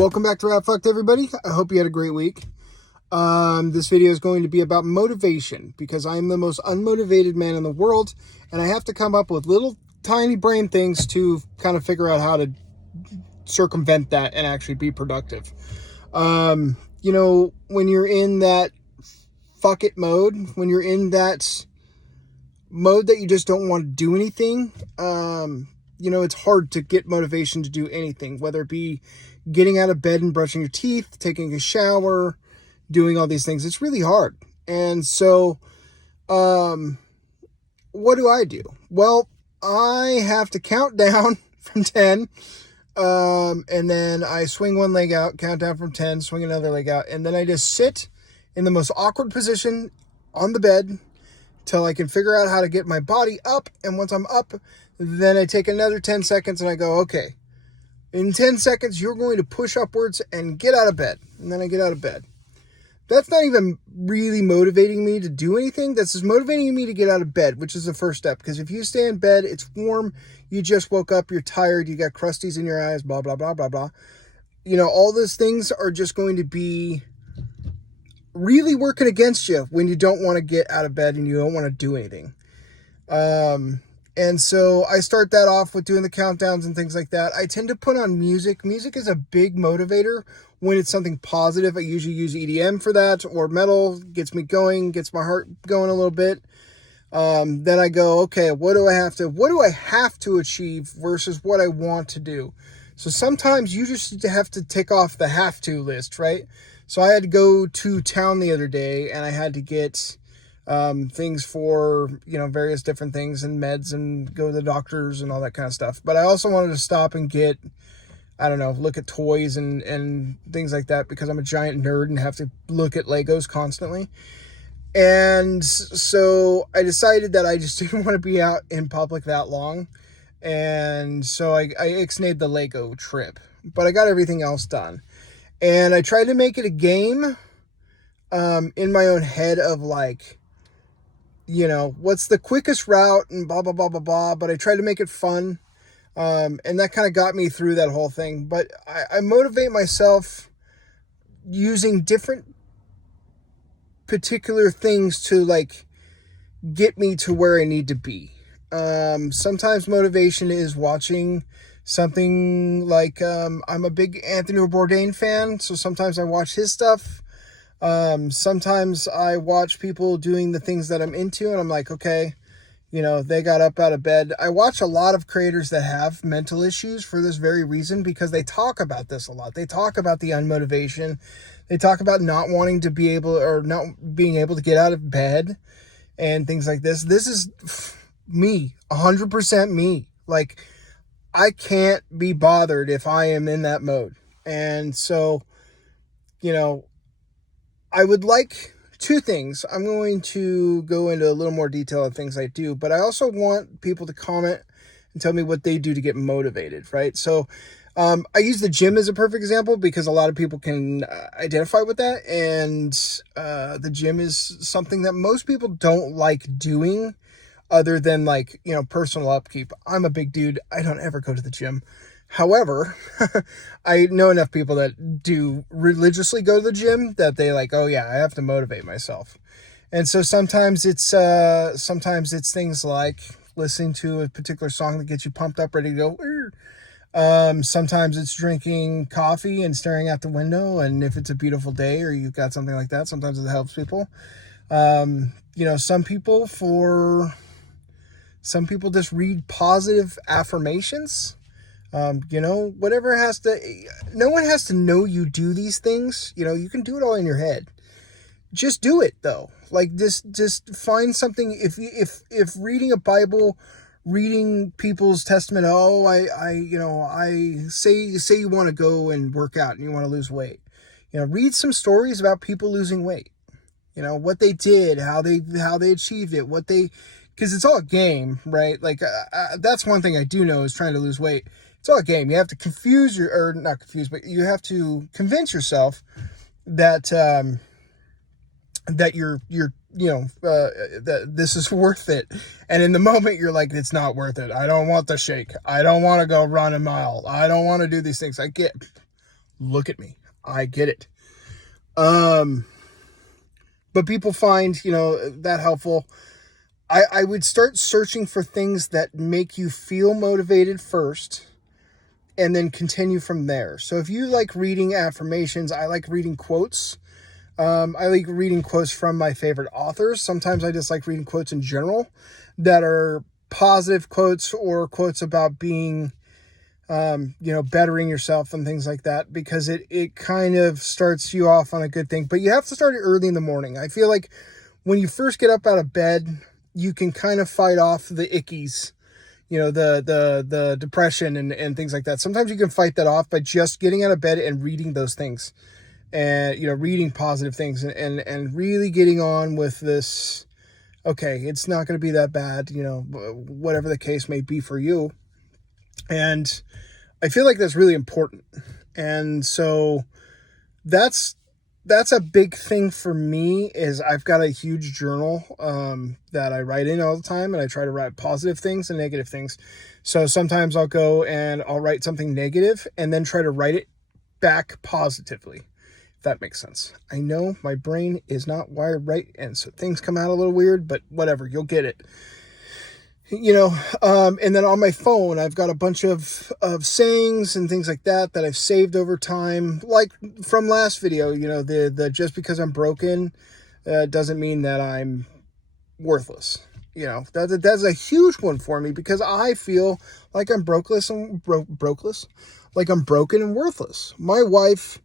Welcome back to Rap Fucked, everybody. I hope you had a great week. This video is going to be about motivation because I am the most unmotivated man in the world, and I have to come up with little tiny brain things to kind of figure out how to circumvent that and actually be productive. When you're in that fuck it mode, when you're in that mode that you just don't want to do anything, it's hard to get motivation to do anything, whether it be getting out of bed and brushing your teeth, taking a shower, doing all these things. It's really hard. And so, what do I do? Well, I have to count down from 10, and then I swing one leg out, count down from 10, swing another leg out, and then I just sit in the most awkward position on the bed till I can figure out how to get my body up. And once I'm up, then I take another 10 seconds and I go, okay, in 10 seconds, you're going to push upwards and get out of bed. And then I get out of bed. That's not even really motivating me to do anything. That's just motivating me to get out of bed, which is the first step. Because if you stay in bed, it's warm, you just woke up, you're tired, you got crusties in your eyes, blah, blah, blah, blah, blah. All those things are just going to be really working against you when you don't want to get out of bed and you don't want to do anything. And so I start that off with doing the countdowns and things like that. I tend to put on music. Music is a big motivator when it's something positive. I usually use EDM for that, or metal. Gets me going, gets my heart going a little bit. Then I go, okay, what do I have to achieve versus what I want to do? So sometimes you just have to tick off the have to list, right? So I had to go to town the other day and I had to get things for, various different things and meds and go to the doctors and all that kind of stuff. But I also wanted to stop and get, look at toys and things like that because I'm a giant nerd and have to look at Legos constantly. And so I decided that I just didn't want to be out in public that long. And so I ixnayed the Lego trip, but I got everything else done. And I tried to make it a game in my own head of what's the quickest route and blah, blah, blah, blah, blah. But I tried to make it fun. And that kind of got me through that whole thing. But I motivate myself using different particular things to get me to where I need to be. Sometimes motivation is watching something like, I'm a big Anthony Bourdain fan. So sometimes I watch his stuff. Sometimes I watch people doing the things that I'm into and I'm like, okay, they got up out of bed. I watch a lot of creators that have mental issues for this very reason, because they talk about this a lot. They talk about the unmotivation. They talk about not wanting to be able, or not being able to get out of bed and things like this. This is me, 100% me. I can't be bothered if I am in that mode. And so, I would like two things. I'm going to go into a little more detail on things I do, but I also want people to comment and tell me what they do to get motivated, right? So I use the gym as a perfect example because a lot of people can identify with that. And the gym is something that most people don't like doing other than personal upkeep. I'm a big dude. I don't ever go to the gym. However, I know enough people that do religiously go to the gym that they oh yeah, I have to motivate myself. And so sometimes it's things like listening to a particular song that gets you pumped up, ready to go. Sometimes it's drinking coffee and staring out the window. And if it's a beautiful day or you've got something like that, sometimes it helps people. Some people just read positive affirmations. Whatever no one has to know you do these things. You can do it all in your head. Just do it though. Just find something. If reading a Bible, reading people's testament, I say you want to go and work out and you want to lose weight. Read some stories about people losing weight. What they did, how they achieved it, because it's all a game, right? That's one thing I do know is trying to lose weight. It's all a game. You have to you have to convince yourself that that this is worth it. And in the moment you're like, it's not worth it. I don't want the shake. I don't want to go run a mile. I don't want to do these things. I get Look at me. I get it. But people find, that helpful. I would start searching for things that make you feel motivated first and then continue from there. So if you like reading affirmations, I like reading quotes. I like reading quotes from my favorite authors. Sometimes I just like reading quotes in general that are positive quotes or quotes about being, bettering yourself and things like that, because it kind of starts you off on a good thing. But you have to start it early in the morning. I feel like when you first get up out of bed, you can kind of fight off the ickies, the depression and things like that. Sometimes you can fight that off by just getting out of bed and reading those things and, reading positive things and really getting on with this. Okay, it's not going to be that bad, whatever the case may be for you. And I feel like that's really important. And so that's a big thing for me. Is I've got a huge journal that I write in all the time, and I try to write positive things and negative things. So sometimes I'll go and I'll write something negative and then try to write it back positively, if that makes sense. I know my brain is not wired right, and so things come out a little weird, but whatever, you'll get it. And then on my phone, I've got a bunch of sayings and things like that I've saved over time. Like from last video, the just because I'm broken doesn't mean that I'm worthless. That's a huge one for me, because I feel like I'm like I'm broken and worthless. My wife,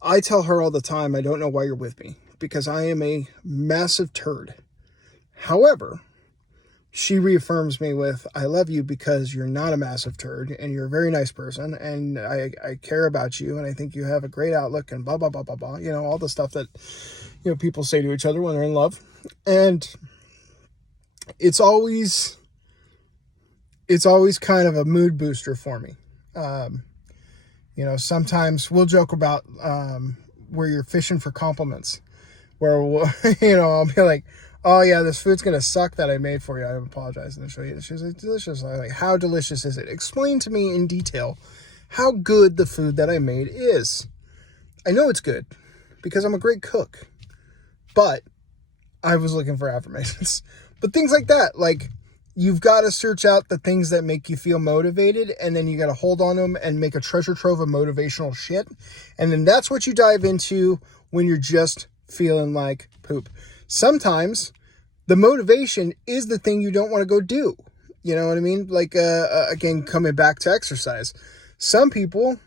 I tell her all the time, I don't know why you're with me, because I am a massive turd. However, she reaffirms me with, I love you because you're not a massive turd and you're a very nice person, and I care about you, and I think you have a great outlook, and blah, blah, blah, blah, blah. All the stuff that, people say to each other when they're in love. And it's always kind of a mood booster for me. Sometimes we'll joke about where you're fishing for compliments, where I'll be like, oh yeah, this food's gonna suck that I made for you. I apologize. And she'll eat it. She's like, delicious. I'm like, how delicious is it? Explain to me in detail how good the food that I made is. I know it's good because I'm a great cook, but I was looking for affirmations. But things like that, like, you've got to search out the things that make you feel motivated, and then you got to hold on to them and make a treasure trove of motivational shit. And then that's what you dive into when you're just feeling like poop. Sometimes the motivation is the thing you don't want to go do. You know what I mean? Like, again, coming back to exercise. Some people,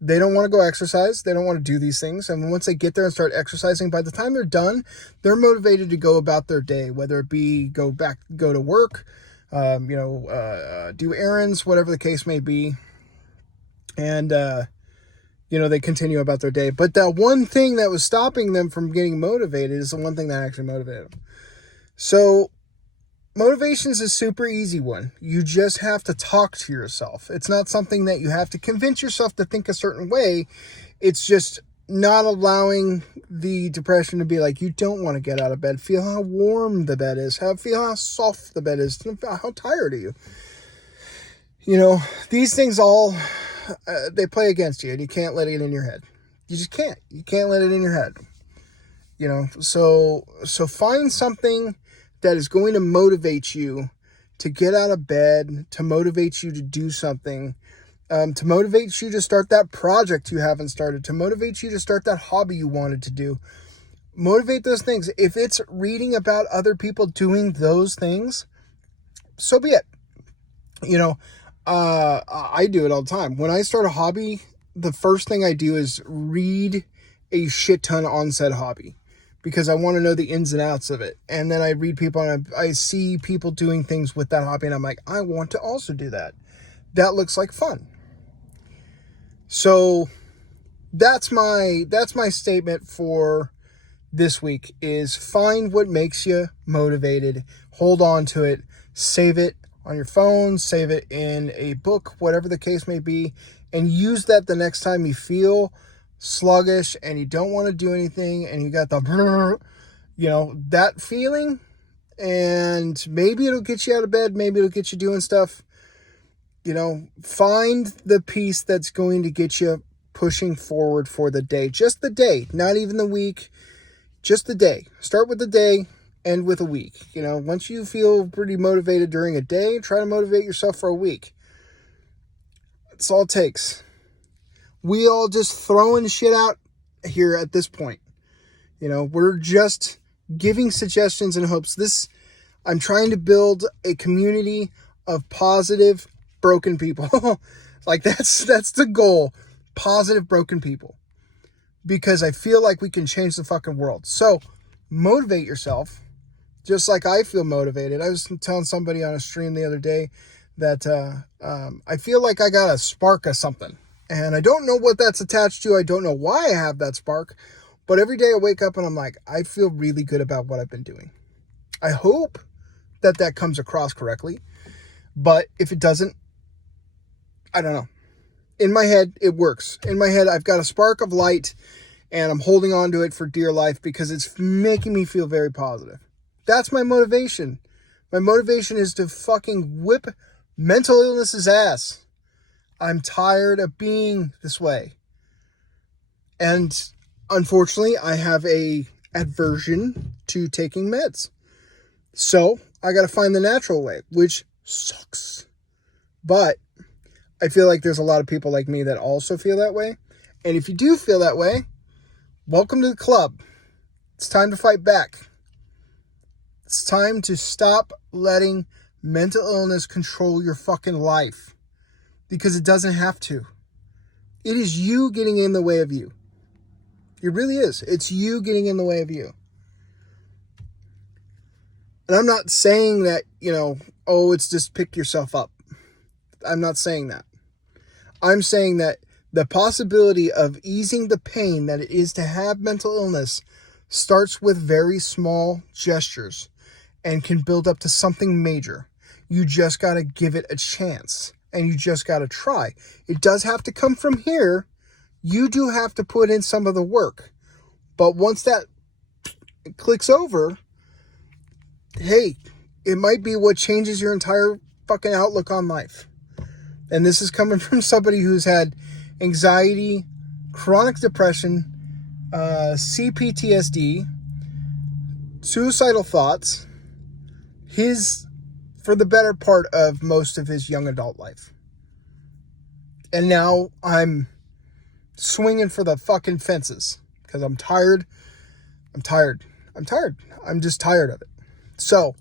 they don't want to go exercise. They don't want to do these things. And once they get there and start exercising, by the time they're done, they're motivated to go about their day, whether it be go to work, do errands, whatever the case may be. And, they continue about their day. But that one thing that was stopping them from getting motivated is the one thing that actually motivated them. So motivation is a super easy one. You just have to talk to yourself. It's not something that you have to convince yourself to think a certain way. It's just not allowing the depression to be like, you don't want to get out of bed. Feel how warm the bed is. Feel how soft the bed is. How tired are you? These things all, they play against you, and you can't let it in your head. You just can't. You can't let it in your head. So find something that is going to motivate you to get out of bed, to motivate you to do something, to motivate you to start that project you haven't started, to motivate you to start that hobby you wanted to do. Motivate those things. If it's reading about other people doing those things, so be it. I do it all the time. When I start a hobby, the first thing I do is read a shit ton on said hobby, because I want to know the ins and outs of it. And then I read people, and I see people doing things with that hobby, and I'm like, I want to also do that. That looks like fun. So that's my statement for this week, is find what makes you motivated, hold on to it, save it on your phone, save it in a book, whatever the case may be, and use that the next time you feel sluggish and you don't want to do anything, and you got the that feeling, and maybe it'll get you out of bed, maybe it'll get you doing stuff. Find the piece that's going to get you pushing forward for the day. Just the day, not even the week, just the day. Start with the day, end with a week. You know, once you feel pretty motivated during a day, try to motivate yourself for a week. That's all it takes. We all just throwing shit out here at this point. You know, we're just giving suggestions and hopes. I'm trying to build a community of positive, broken people. Like that's the goal. Positive, broken people. Because I feel like we can change the fucking world. So, motivate yourself. Just like I feel motivated. I was telling somebody on a stream the other day that I feel like I got a spark of something. And I don't know what that's attached to. I don't know why I have that spark. But every day I wake up and I'm like, I feel really good about what I've been doing. I hope that comes across correctly. But if it doesn't, I don't know. In my head, it works. In my head, I've got a spark of light and I'm holding on to it for dear life because it's making me feel very positive. That's my motivation. My motivation is to fucking whip mental illness's ass. I'm tired of being this way. And unfortunately, I have a aversion to taking meds. So I got to find the natural way, which sucks. But I feel like there's a lot of people like me that also feel that way. And if you do feel that way, welcome to the club. It's time to fight back. It's time to stop letting mental illness control your fucking life. Because it doesn't have to. It is you getting in the way of you. It really is. It's you getting in the way of you. And I'm not saying that, it's just pick yourself up. I'm not saying that. I'm saying that the possibility of easing the pain that it is to have mental illness starts with very small gestures and can build up to something major. You just got to give it a chance and you just got to try. It does have to come from here. You do have to put in some of the work. But once that clicks over, hey, it might be what changes your entire fucking outlook on life. And this is coming from somebody who's had anxiety, chronic depression, CPTSD, suicidal thoughts, for the better part of most of his young adult life. And now I'm swinging for the fucking fences because I'm tired. I'm just tired of it. So,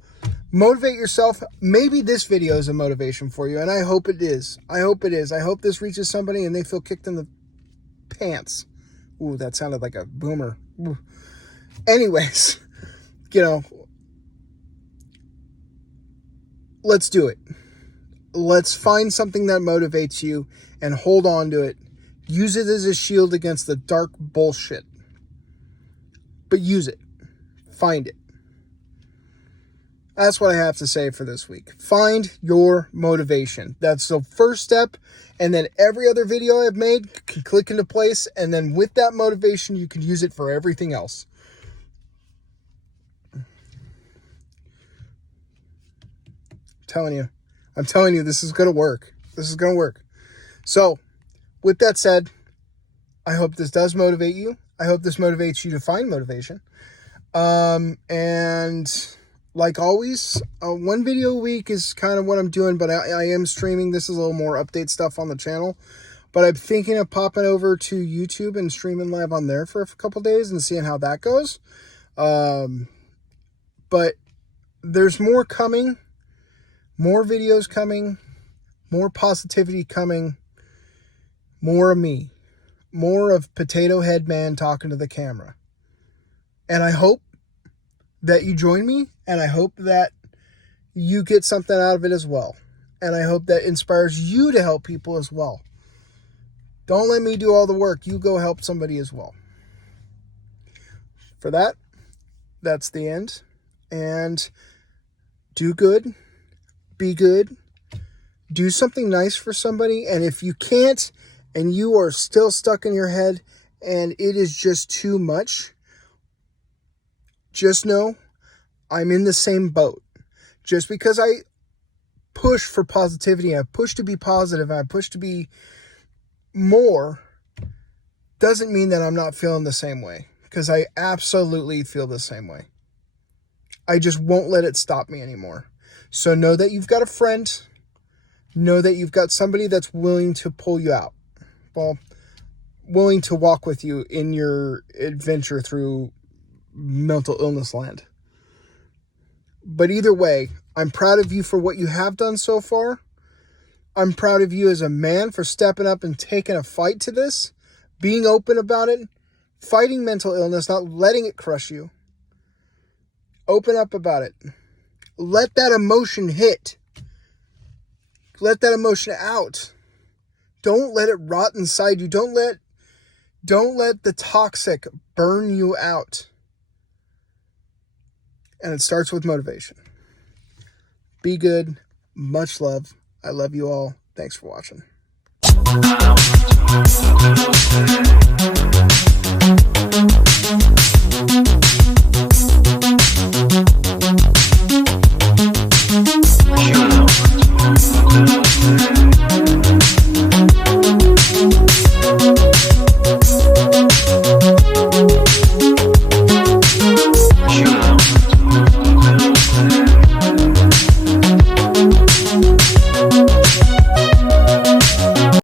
motivate yourself. Maybe this video is a motivation for you, and I hope it is. I hope this reaches somebody and they feel kicked in the pants. Ooh, that sounded like a boomer. Ooh. Anyways, let's do it. Let's find something that motivates you and hold on to it. Use it as a shield against the dark bullshit. But use it. Find it. That's what I have to say for this week. Find your motivation. That's the first step. And then every other video I've made can click into place. And then with that motivation, you can use it for everything else. I'm telling you, this is going to work. This is going to work. So, with that said, I hope this does motivate you. I hope this motivates you to find motivation. And like always, one video a week is kind of what I'm doing, but I am streaming. This is a little more update stuff on the channel. But I'm thinking of popping over to YouTube and streaming live on there for a couple days and seeing how that goes. But there's more coming. More videos coming, more positivity coming, more of me, more of Potato Head Man talking to the camera. And I hope that you join me, and I hope that you get something out of it as well. And I hope that inspires you to help people as well. Don't let me do all the work. You go help somebody as well. For that, that's the end. And do good. Be good. Do something nice for somebody. And if you can't and you are still stuck in your head and it is just too much, just know I'm in the same boat. Just because I push for positivity, I push to be positive, I push to be more, doesn't mean that I'm not feeling the same way, because I absolutely feel the same way. I just won't let it stop me anymore. So know that you've got a friend. Know that you've got somebody that's willing to pull you out. Well, willing to walk with you in your adventure through mental illness land. But either way, I'm proud of you for what you have done so far. I'm proud of you as a man for stepping up and taking a fight to this, being open about it, fighting mental illness, not letting it crush you. Open up about it. Let that emotion hit. Let that emotion out. Don't let it rot inside you. Don't let the toxic burn you out. And it starts with motivation. Be good. Much love. I love you all. Thanks for watching.